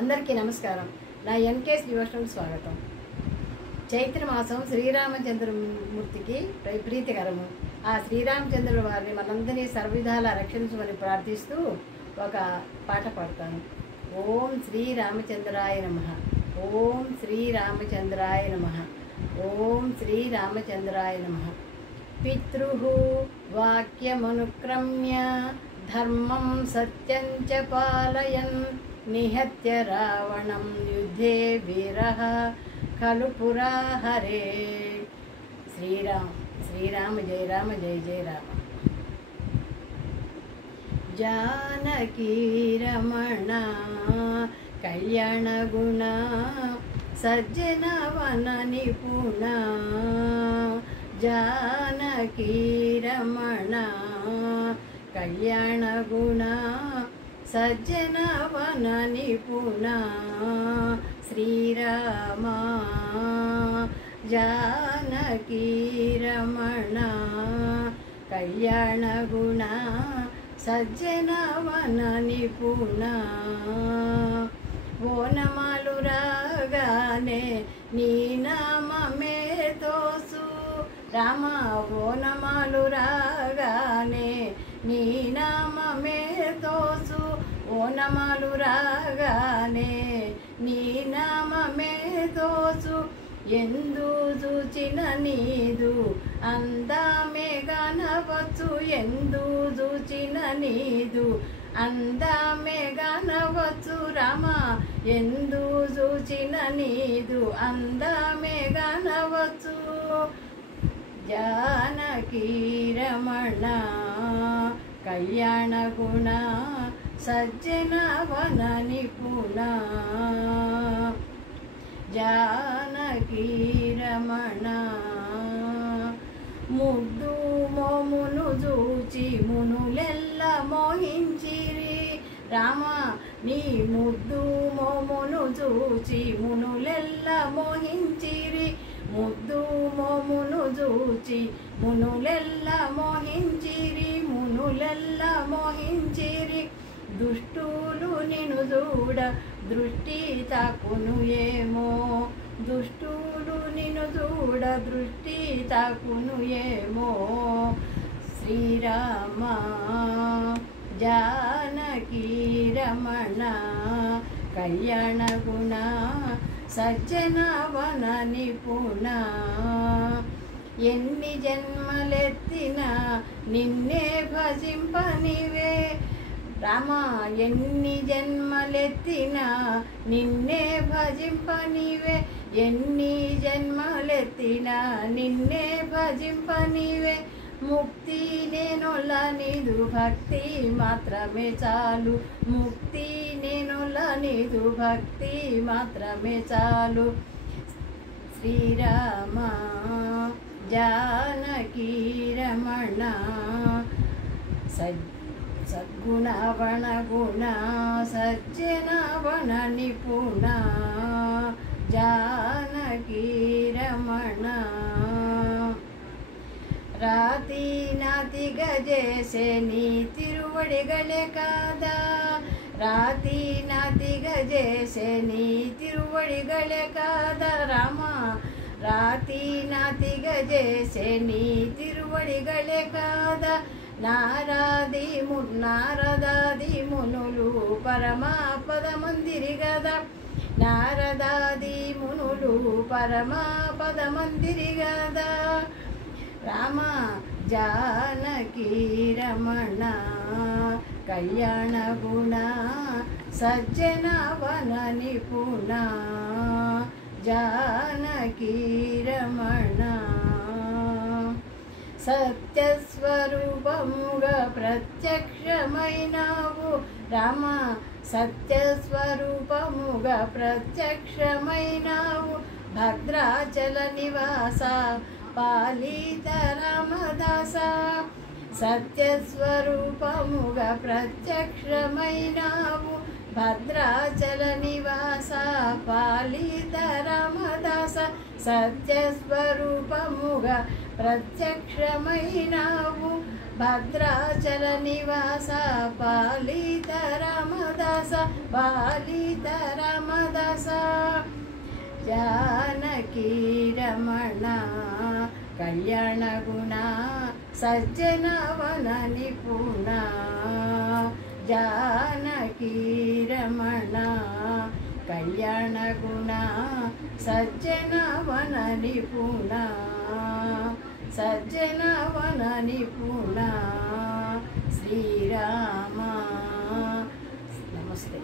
అందరికీ నమస్కారం. నా ఎన్కేఎస్ డివోషనల్ స్వాగతం. చైత్ర మాసం శ్రీరామచంద్రమూర్తికి ప్రీతికరము. ఆ శ్రీరామచంద్రుల వారిని మనందరినీ సర్వవిధాల రక్షించమని ప్రార్థిస్తూ ఒక పాట పాడతాను. ఓం శ్రీరామచంద్రాయ నమః. ఓం శ్రీరామచంద్రాయ నమః. ఓం శ్రీరామచంద్రాయ నమః. పితృః వాక్యమనుక్రమ్య ధర్మం సత్యం చ పాలయన్ నిహత్య రావణం యుద్ధే వీరః ఖలు పురా హరే. శ్రీరామ జయ రామ జయ జయ రామ. జానకీ రమణ కళ్యాణ గుణ సజ్జన వన నిపుణ. జానకీ రమణ కళ్యాణ గుణ సజ్జన వన నిపుణ. శ్రీరామ జానకీ రమణ కళ్యాణ గుణ సజ్జన వన నిపుణ. ఓనమాలు రాగానే నీ నామమే తోసు రామ. ఓనమాలు రాగానే నీ నామమే తోసు. ఓనమాలు రాగానే నీ నామమే తోసు. ఎందు చూచిన నీదు అందమే గనవచ్చు. ఎందు చూచిన నీదు అందమే గనవచ్చు రామ. ఎందు చూచిన నీదు అందమే గనవచ్చు. జానకీ రమణ కళ్యాణ గుణ సజ్జన వన నిపుణ. జానకీ రమణ ముద్దు మోమును చూచి మునులెల్ల మోహించిరి రామ. నీ ముద్దు మోమును చూచి మునులెల్ల మోహించిరి. ముద్దు మోమును చూచి మునులెల్ల మోహించిరి. మునులెల్ల మోహించిరి. దుష్టులు నిన్ను చూడ దృష్టి తాకును ఏమో. దుష్టులు నిన్ను చూడ దృష్టి తాకును ఏమో. శ్రీరామ జానకీ రమణ కళ్యాణ గుణ సజ్జన వన నిపుణ. ఎన్ని జన్మలెత్తినా నిన్నే భజింపనివే రామ. ఎన్ని జన్మలెత్తినా నిన్నే భజింపనివే. ఎన్ని జన్మలెత్తినా నిన్నే భజింపనివే. ముక్తి నేనొల్ల నీదు భక్తి మాత్రమే చాలు. ముక్తి నేనొల్ల నీదు భక్తి మాత్రమే చాలు. శ్రీరామ జానకీ రమణ సద్గుణ వన గుణ సజ్జన వన నిపుణ. జానకీ రమణ రాతి నాతిగ చేసే నీ తిరువడిగలే కాదా. రాతి నాతిగ చేసే నీ తిరువడిగలే కాదా రామ. రాతి నాతిగ చేసే నీ తిరువడిగలే కాదా. నారదాది మునులు పరమాపద మందిరి గదా. నారదాది మునులు పరమాపద మందిరి గదా రామ. జానకీ రమణ కళ్యాణ గుణ సజ్జన వన నిపుణ. జానకీ రమణ సత్యస్వరూపముగా ప్రత్యక్షమైనావు రామ. సత్యస్వరూపముగా ప్రత్యక్షమైనావు. భద్రాచల నివాస పాలిత రామదాస. సత్యస్వరూపముగా ప్రత్యక్షమైనావు. భద్రాచల నివాస పాలిత రామదాస. సత్యస్వరూపముగా ప్రత్యక్షమైనావు. భద్రాచల నివాస పాలిత రామదాస. పాలిత రామ जानकी रमण कल्याण गुण सज्जन वन निपुण जानकी रमण कल्याण गुण सज्जन वन निपुण सज्जन वन निपुण श्रीराम। नमस्ते।